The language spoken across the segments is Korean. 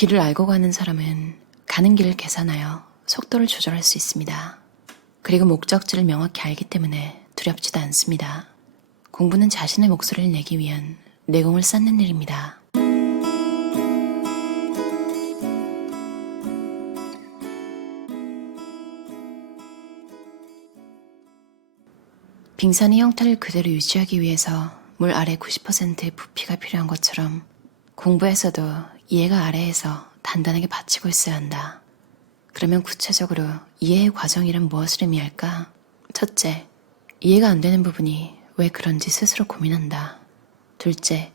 길을 알고 가는 사람은 가는 길을 계산하여 속도를 조절할 수 있습니다. 그리고 목적지를 명확히 알기 때문에 두렵지도 않습니다. 공부는 자신의 목소리를 내기 위한 내공을 쌓는 일입니다. 빙산의 형태를 그대로 유지하기 위해서 물 아래 90%의 부피가 필요한 것처럼 공부에서도 이해가 아래에서 단단하게 받치고 있어야 한다. 그러면 구체적으로 이해의 과정이란 무엇을 의미할까? 첫째, 이해가 안 되는 부분이 왜 그런지 스스로 고민한다. 둘째,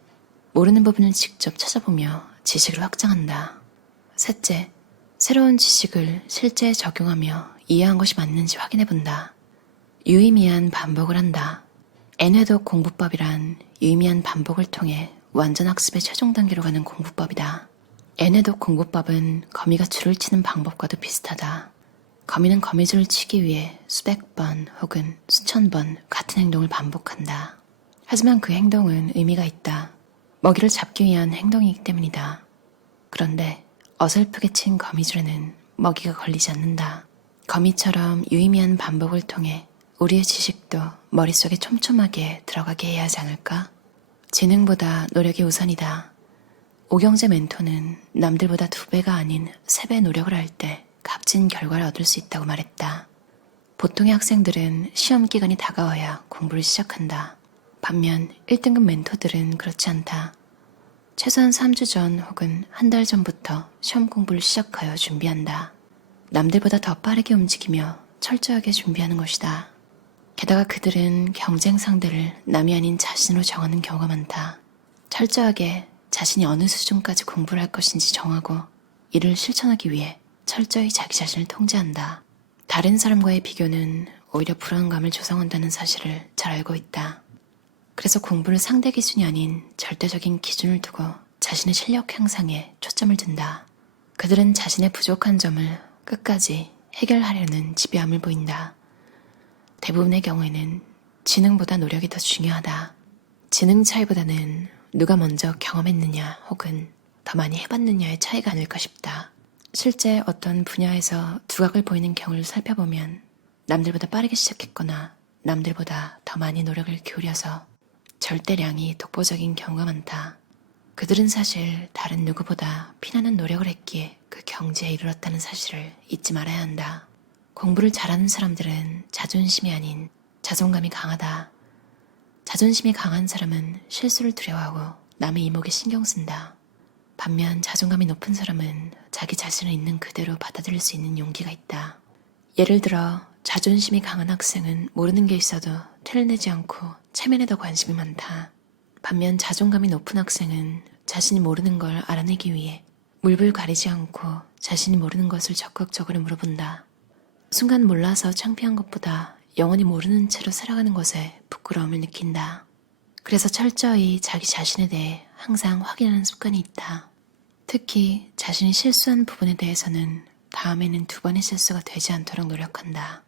모르는 부분을 직접 찾아보며 지식을 확장한다. 셋째, 새로운 지식을 실제에 적용하며 이해한 것이 맞는지 확인해본다. 유의미한 반복을 한다. N회독 공부법이란 유의미한 반복을 통해 완전 학습의 최종 단계로 가는 공부법이다. N회독 공부법은 거미가 줄을 치는 방법과도 비슷하다. 거미는 거미줄을 치기 위해 수백 번 혹은 수천 번 같은 행동을 반복한다. 하지만 그 행동은 의미가 있다. 먹이를 잡기 위한 행동이기 때문이다. 그런데 어설프게 친 거미줄에는 먹이가 걸리지 않는다. 거미처럼 유의미한 반복을 통해 우리의 지식도 머릿속에 촘촘하게 들어가게 해야 하지 않을까? 지능보다 노력이 우선이다. 오경재 멘토는 남들보다 2배가 아닌 3배 노력을 할 때 값진 결과를 얻을 수 있다고 말했다. 보통의 학생들은 시험 기간이 다가와야 공부를 시작한다. 반면 1등급 멘토들은 그렇지 않다. 최소한 3주 전 혹은 한 달 전부터 시험 공부를 시작하여 준비한다. 남들보다 더 빠르게 움직이며 철저하게 준비하는 것이다. 게다가 그들은 경쟁 상대를 남이 아닌 자신으로 정하는 경우가 많다. 철저하게 자신이 어느 수준까지 공부를 할 것인지 정하고 이를 실천하기 위해 철저히 자기 자신을 통제한다. 다른 사람과의 비교는 오히려 불안감을 조성한다는 사실을 잘 알고 있다. 그래서 공부를 상대 기준이 아닌 절대적인 기준을 두고 자신의 실력 향상에 초점을 둔다. 그들은 자신의 부족한 점을 끝까지 해결하려는 집요함을 보인다. 대부분의 경우에는 지능보다 노력이 더 중요하다. 지능 차이보다는 누가 먼저 경험했느냐 혹은 더 많이 해봤느냐의 차이가 아닐까 싶다. 실제 어떤 분야에서 두각을 보이는 경우를 살펴보면 남들보다 빠르게 시작했거나 남들보다 더 많이 노력을 기울여서 절대량이 독보적인 경우가 많다. 그들은 사실 다른 누구보다 피나는 노력을 했기에 그 경지에 이르렀다는 사실을 잊지 말아야 한다. 공부를 잘하는 사람들은 자존심이 아닌 자존감이 강하다. 자존심이 강한 사람은 실수를 두려워하고 남의 이목에 신경 쓴다. 반면 자존감이 높은 사람은 자기 자신을 있는 그대로 받아들일 수 있는 용기가 있다. 예를 들어 자존심이 강한 학생은 모르는 게 있어도 티를 내지 않고 체면에 더 관심이 많다. 반면 자존감이 높은 학생은 자신이 모르는 걸 알아내기 위해 물불 가리지 않고 자신이 모르는 것을 적극적으로 물어본다. 순간 몰라서 창피한 것보다 영원히 모르는 채로 살아가는 것에 부끄러움을 느낀다. 그래서 철저히 자기 자신에 대해 항상 확인하는 습관이 있다. 특히 자신이 실수한 부분에 대해서는 다음에는 2번의 실수가 되지 않도록 노력한다.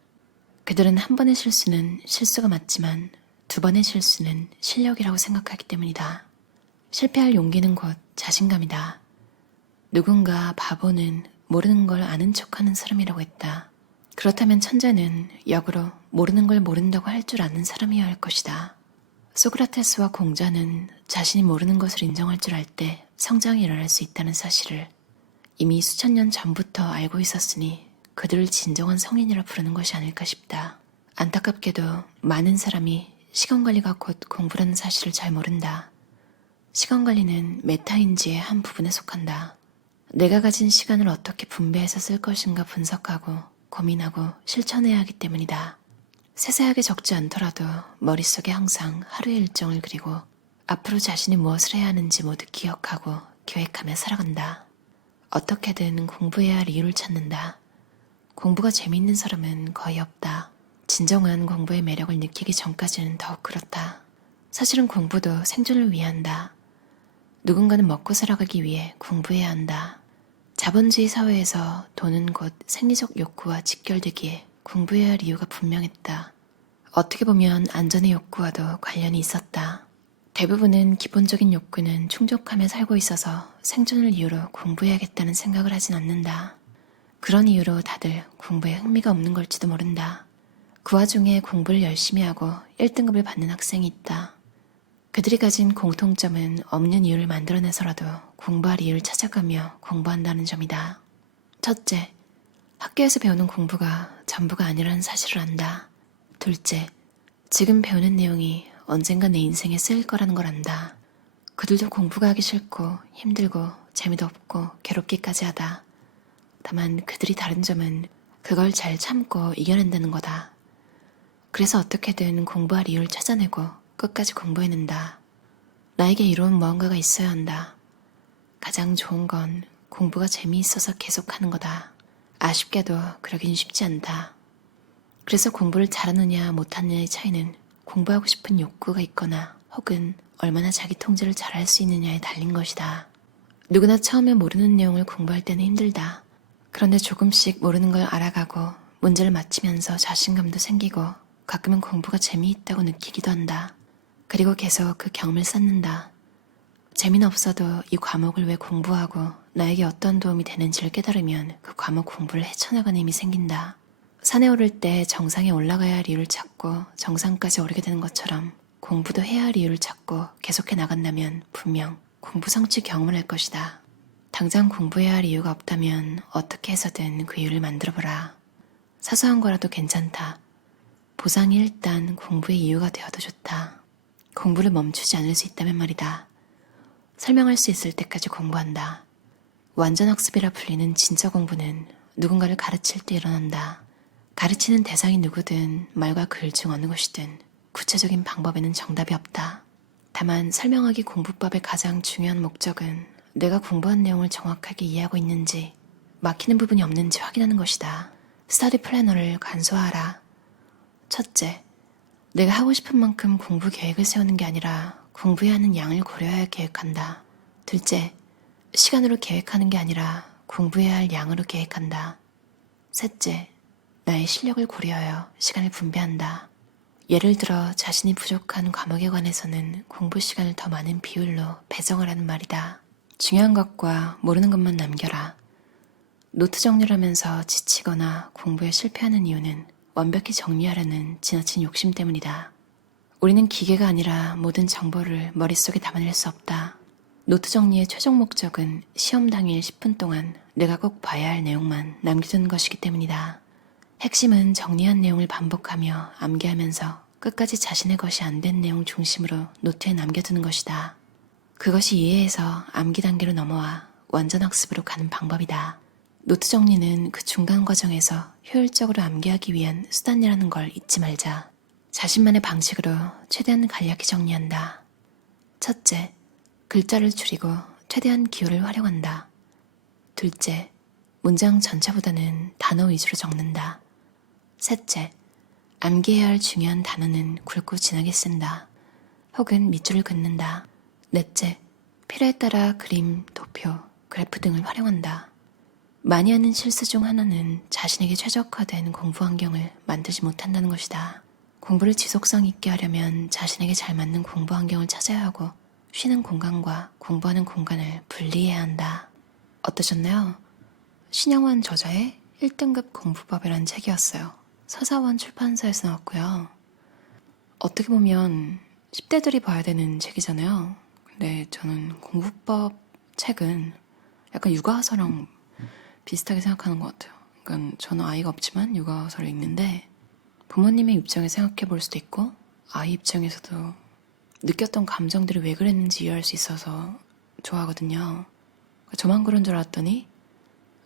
그들은 한 번의 실수는 실수가 맞지만 2번의 실수는 실력이라고 생각하기 때문이다. 실패할 용기는 곧 자신감이다. 누군가 바보는 모르는 걸 아는 척하는 사람이라고 했다. 그렇다면 천재는 역으로 모르는 걸 모른다고 할 줄 아는 사람이어야 할 것이다. 소크라테스와 공자는 자신이 모르는 것을 인정할 줄 알 때 성장이 일어날 수 있다는 사실을 이미 수천 년 전부터 알고 있었으니 그들을 진정한 성인이라 부르는 것이 아닐까 싶다. 안타깝게도 많은 사람이 시간관리가 곧 공부라는 사실을 잘 모른다. 시간관리는 메타인지의 한 부분에 속한다. 내가 가진 시간을 어떻게 분배해서 쓸 것인가 분석하고 고민하고 실천해야 하기 때문이다. 세세하게 적지 않더라도 머릿속에 항상 하루의 일정을 그리고 앞으로 자신이 무엇을 해야 하는지 모두 기억하고 계획하며 살아간다. 어떻게든 공부해야 할 이유를 찾는다. 공부가 재미있는 사람은 거의 없다. 진정한 공부의 매력을 느끼기 전까지는 더욱 그렇다. 사실은 공부도 생존을 위해 한다. 누군가는 먹고 살아가기 위해 공부해야 한다. 자본주의 사회에서 돈은 곧 생리적 욕구와 직결되기에 공부해야 할 이유가 분명했다. 어떻게 보면 안전의 욕구와도 관련이 있었다. 대부분은 기본적인 욕구는 충족하며 살고 있어서 생존을 이유로 공부해야겠다는 생각을 하진 않는다. 그런 이유로 다들 공부에 흥미가 없는 걸지도 모른다. 그 와중에 공부를 열심히 하고 1등급을 받는 학생이 있다. 그들이 가진 공통점은 없는 이유를 만들어내서라도 공부할 이유를 찾아가며 공부한다는 점이다. 첫째, 학교에서 배우는 공부가 전부가 아니라는 사실을 안다. 둘째, 지금 배우는 내용이 언젠가 내 인생에 쓰일 거라는 걸 안다. 그들도 공부가 하기 싫고 힘들고 재미도 없고 괴롭기까지 하다. 다만 그들이 다른 점은 그걸 잘 참고 이겨낸다는 거다. 그래서 어떻게든 공부할 이유를 찾아내고 끝까지 공부해낸다. 나에게 이로운 무언가가 있어야 한다. 가장 좋은 건 공부가 재미있어서 계속하는 거다. 아쉽게도 그러긴 쉽지 않다. 그래서 공부를 잘하느냐 못하느냐의 차이는 공부하고 싶은 욕구가 있거나 혹은 얼마나 자기 통제를 잘할 수 있느냐에 달린 것이다. 누구나 처음에 모르는 내용을 공부할 때는 힘들다. 그런데 조금씩 모르는 걸 알아가고 문제를 맞히면서 자신감도 생기고 가끔은 공부가 재미있다고 느끼기도 한다. 그리고 계속 그 경험을 쌓는다. 재미는 없어도 이 과목을 왜 공부하고 나에게 어떤 도움이 되는지를 깨달으면 그 과목 공부를 헤쳐나가는 힘이 생긴다. 산에 오를 때 정상에 올라가야 할 이유를 찾고 정상까지 오르게 되는 것처럼 공부도 해야 할 이유를 찾고 계속해 나간다면 분명 공부 성취 경험을 할 것이다. 당장 공부해야 할 이유가 없다면 어떻게 해서든 그 이유를 만들어보라. 사소한 거라도 괜찮다. 보상이 일단 공부의 이유가 되어도 좋다. 공부를 멈추지 않을 수 있다면 말이다. 설명할 수 있을 때까지 공부한다. 완전 학습이라 불리는 진짜 공부는 누군가를 가르칠 때 일어난다. 가르치는 대상이 누구든 말과 글 중 어느 것이든 구체적인 방법에는 정답이 없다. 다만 설명하기 공부법의 가장 중요한 목적은 내가 공부한 내용을 정확하게 이해하고 있는지 막히는 부분이 없는지 확인하는 것이다. 스터디 플래너를 간소화하라. 첫째, 내가 하고 싶은 만큼 공부 계획을 세우는 게 아니라 공부해야 하는 양을 고려하여 계획한다. 둘째, 시간으로 계획하는 게 아니라 공부해야 할 양으로 계획한다. 셋째, 나의 실력을 고려하여 시간을 분배한다. 예를 들어 자신이 부족한 과목에 관해서는 공부 시간을 더 많은 비율로 배정하라는 말이다. 중요한 것과 모르는 것만 남겨라. 노트 정리를 하면서 지치거나 공부에 실패하는 이유는 완벽히 정리하려는 지나친 욕심 때문이다. 우리는 기계가 아니라 모든 정보를 머릿속에 담아낼 수 없다. 노트 정리의 최종 목적은 시험 당일 10분 동안 내가 꼭 봐야 할 내용만 남겨두는 것이기 때문이다. 핵심은 정리한 내용을 반복하며 암기하면서 끝까지 자신의 것이 안 된 내용 중심으로 노트에 남겨두는 것이다. 그것이 이해해서 암기 단계로 넘어와 완전 학습으로 가는 방법이다. 노트 정리는 그 중간 과정에서 효율적으로 암기하기 위한 수단이라는 걸 잊지 말자. 자신만의 방식으로 최대한 간략히 정리한다. 첫째, 글자를 줄이고 최대한 기호를 활용한다. 둘째, 문장 전체보다는 단어 위주로 적는다. 셋째, 암기해야 할 중요한 단어는 굵고 진하게 쓴다. 혹은 밑줄을 긋는다. 넷째, 필요에 따라 그림, 도표, 그래프 등을 활용한다. 많이 하는 실수 중 하나는 자신에게 최적화된 공부 환경을 만들지 못한다는 것이다. 공부를 지속성 있게 하려면 자신에게 잘 맞는 공부 환경을 찾아야 하고 쉬는 공간과 공부하는 공간을 분리해야 한다. 어떠셨나요? 신영환 저자의 1등급 공부법이라는 책이었어요. 서사원 출판사에서 나왔고요. 어떻게 보면 10대들이 봐야 되는 책이잖아요. 근데 저는 공부법 책은 약간 육아서랑 비슷하게 생각하는 것 같아요. 그러니까 저는 아이가 없지만 육아서를 읽는데 부모님의 입장에 생각해 볼 수도 있고 아이 입장에서도 느꼈던 감정들이 왜 그랬는지 이해할 수 있어서 좋아하거든요. 저만 그런 줄 알았더니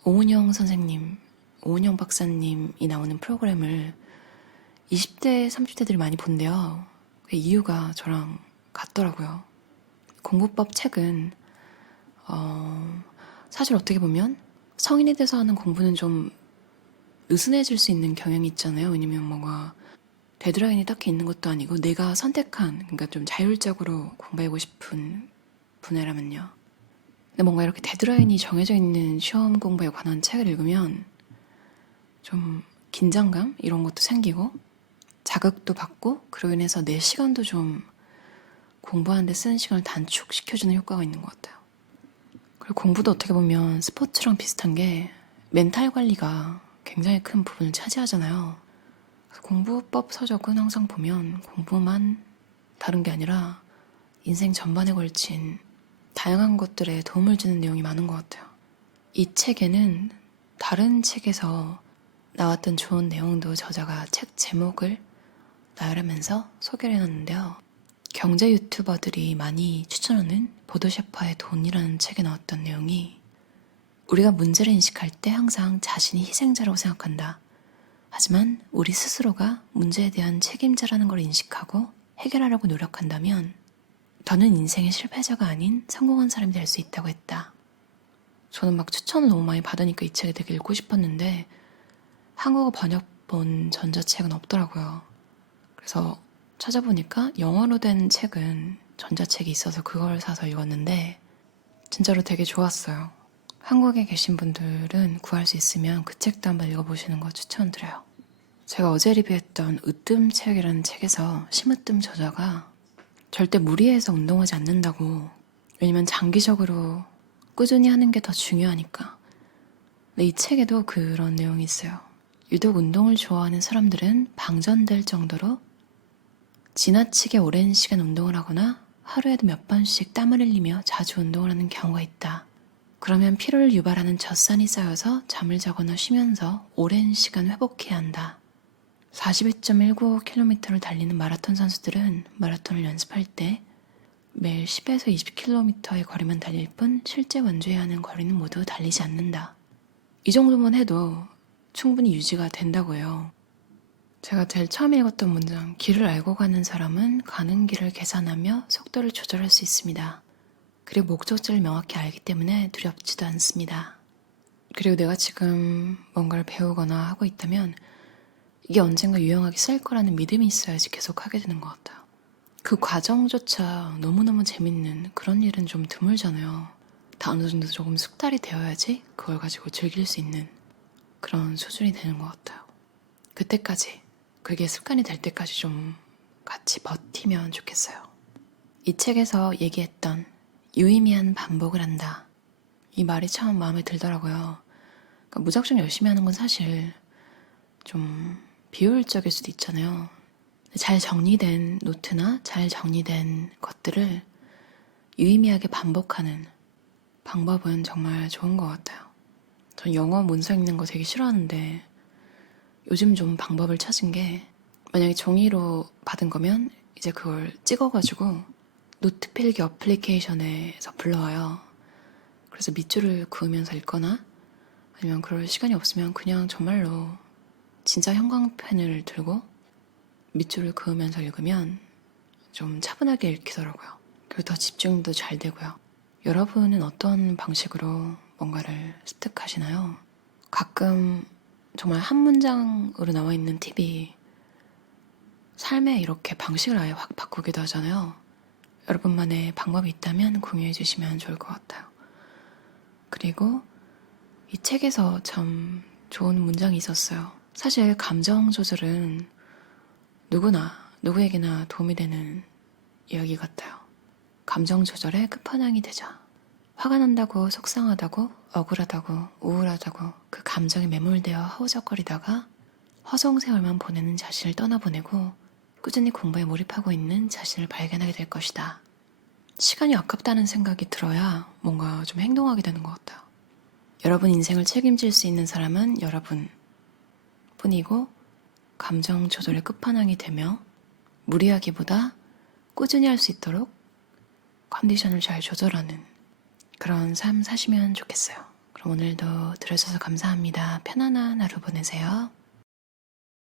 오은영 선생님, 오은영 박사님이 나오는 프로그램을 20대, 30대들이 많이 본대요. 그 이유가 저랑 같더라고요. 공부법 책은 사실 어떻게 보면 성인이 돼서 하는 공부는 좀 느슨해질 수 있는 경향이 있잖아요. 왜냐면 뭔가 데드라인이 딱히 있는 것도 아니고 내가 선택한, 그러니까 좀 자율적으로 공부하고 싶은 분야라면요. 근데 뭔가 이렇게 데드라인이 정해져 있는 시험 공부에 관한 책을 읽으면 좀 긴장감 이런 것도 생기고 자극도 받고 그로 인해서 내 시간도 좀 공부하는데 쓰는 시간을 단축시켜주는 효과가 있는 것 같아요. 그리고 공부도 어떻게 보면 스포츠랑 비슷한 게 멘탈 관리가 굉장히 큰 부분을 차지하잖아요. 그래서 공부법 서적은 항상 보면 공부만 다른 게 아니라 인생 전반에 걸친 다양한 것들에 도움을 주는 내용이 많은 것 같아요. 이 책에는 다른 책에서 나왔던 좋은 내용도 저자가 책 제목을 나열하면서 소개를 해놨는데요. 경제 유튜버들이 많이 추천하는 보도 셰퍼의 돈이라는 책에 나왔던 내용이 우리가 문제를 인식할 때 항상 자신이 희생자라고 생각한다. 하지만 우리 스스로가 문제에 대한 책임자라는 걸 인식하고 해결하려고 노력한다면 더는 인생의 실패자가 아닌 성공한 사람이 될 수 있다고 했다. 저는 막 추천을 너무 많이 받으니까 이 책을 되게 읽고 싶었는데 한국어 번역본 전자책은 없더라고요. 그래서 찾아보니까 영어로 된 책은 전자책이 있어서 그걸 사서 읽었는데 진짜로 되게 좋았어요. 한국에 계신 분들은 구할 수 있으면 그 책도 한번 읽어보시는 거 추천드려요. 제가 어제 리뷰했던 으뜸책이라는 책에서 심으뜸 저자가 절대 무리해서 운동하지 않는다고, 왜냐면 장기적으로 꾸준히 하는 게 더 중요하니까. 근데 이 책에도 그런 내용이 있어요. 유독 운동을 좋아하는 사람들은 방전될 정도로 지나치게 오랜 시간 운동을 하거나 하루에도 몇 번씩 땀을 흘리며 자주 운동을 하는 경우가 있다. 그러면 피로를 유발하는 젖산이 쌓여서 잠을 자거나 쉬면서 오랜 시간 회복해야 한다. 42.19km를 달리는 마라톤 선수들은 마라톤을 연습할 때 매일 10에서 20km의 거리만 달릴 뿐 실제 완주해야 하는 거리는 모두 달리지 않는다. 이 정도만 해도 충분히 유지가 된다고 해요. 제가 제일 처음 읽었던 문장, 길을 알고 가는 사람은 가는 길을 계산하며 속도를 조절할 수 있습니다. 그리고 목적지를 명확히 알기 때문에 두렵지도 않습니다. 그리고 내가 지금 뭔가를 배우거나 하고 있다면 이게 언젠가 유용하게 쓸 거라는 믿음이 있어야지 계속 하게 되는 것 같아요. 그 과정조차 너무너무 재밌는 그런 일은 좀 드물잖아요. 다 어느 정도 조금 숙달이 되어야지 그걸 가지고 즐길 수 있는 그런 수준이 되는 것 같아요. 그때까지, 그게 습관이 될 때까지 좀 같이 버티면 좋겠어요. 이 책에서 얘기했던 유의미한 반복을 한다. 이 말이 참 마음에 들더라고요. 그러니까 무작정 열심히 하는 건 사실 좀 비효율적일 수도 있잖아요. 잘 정리된 노트나 잘 정리된 것들을 유의미하게 반복하는 방법은 정말 좋은 것 같아요. 전 영어 문서 읽는 거 되게 싫어하는데 요즘 좀 방법을 찾은 게, 만약에 종이로 받은 거면 이제 그걸 찍어가지고 노트 필기 어플리케이션에서 불러와요. 그래서 밑줄을 그으면서 읽거나 아니면 그럴 시간이 없으면 그냥 정말로 진짜 형광펜을 들고 밑줄을 그으면서 읽으면 좀 차분하게 읽히더라고요. 그리고 더 집중도 잘 되고요. 여러분은 어떤 방식으로 뭔가를 습득하시나요? 가끔 정말 한 문장으로 나와 있는 팁이 삶의 이렇게 방식을 아예 확 바꾸기도 하잖아요. 여러분만의 방법이 있다면 공유해 주시면 좋을 것 같아요. 그리고 이 책에서 참 좋은 문장이 있었어요. 사실 감정 조절은 누구에게나 도움이 되는 이야기 같아요. 감정 조절의 끝판왕이 되자. 화가 난다고, 속상하다고, 억울하다고, 우울하다고 그 감정에 매몰되어 허우적거리다가 허송세월만 보내는 자신을 떠나보내고 꾸준히 공부에 몰입하고 있는 자신을 발견하게 될 것이다. 시간이 아깝다는 생각이 들어야 뭔가 좀 행동하게 되는 것 같아요. 여러분 인생을 책임질 수 있는 사람은 여러분 뿐이고, 감정 조절의 끝판왕이 되며 무리하기보다 꾸준히 할 수 있도록 컨디션을 잘 조절하는 그런 삶 사시면 좋겠어요. 그럼 오늘도 들어주셔서 감사합니다. 편안한 하루 보내세요.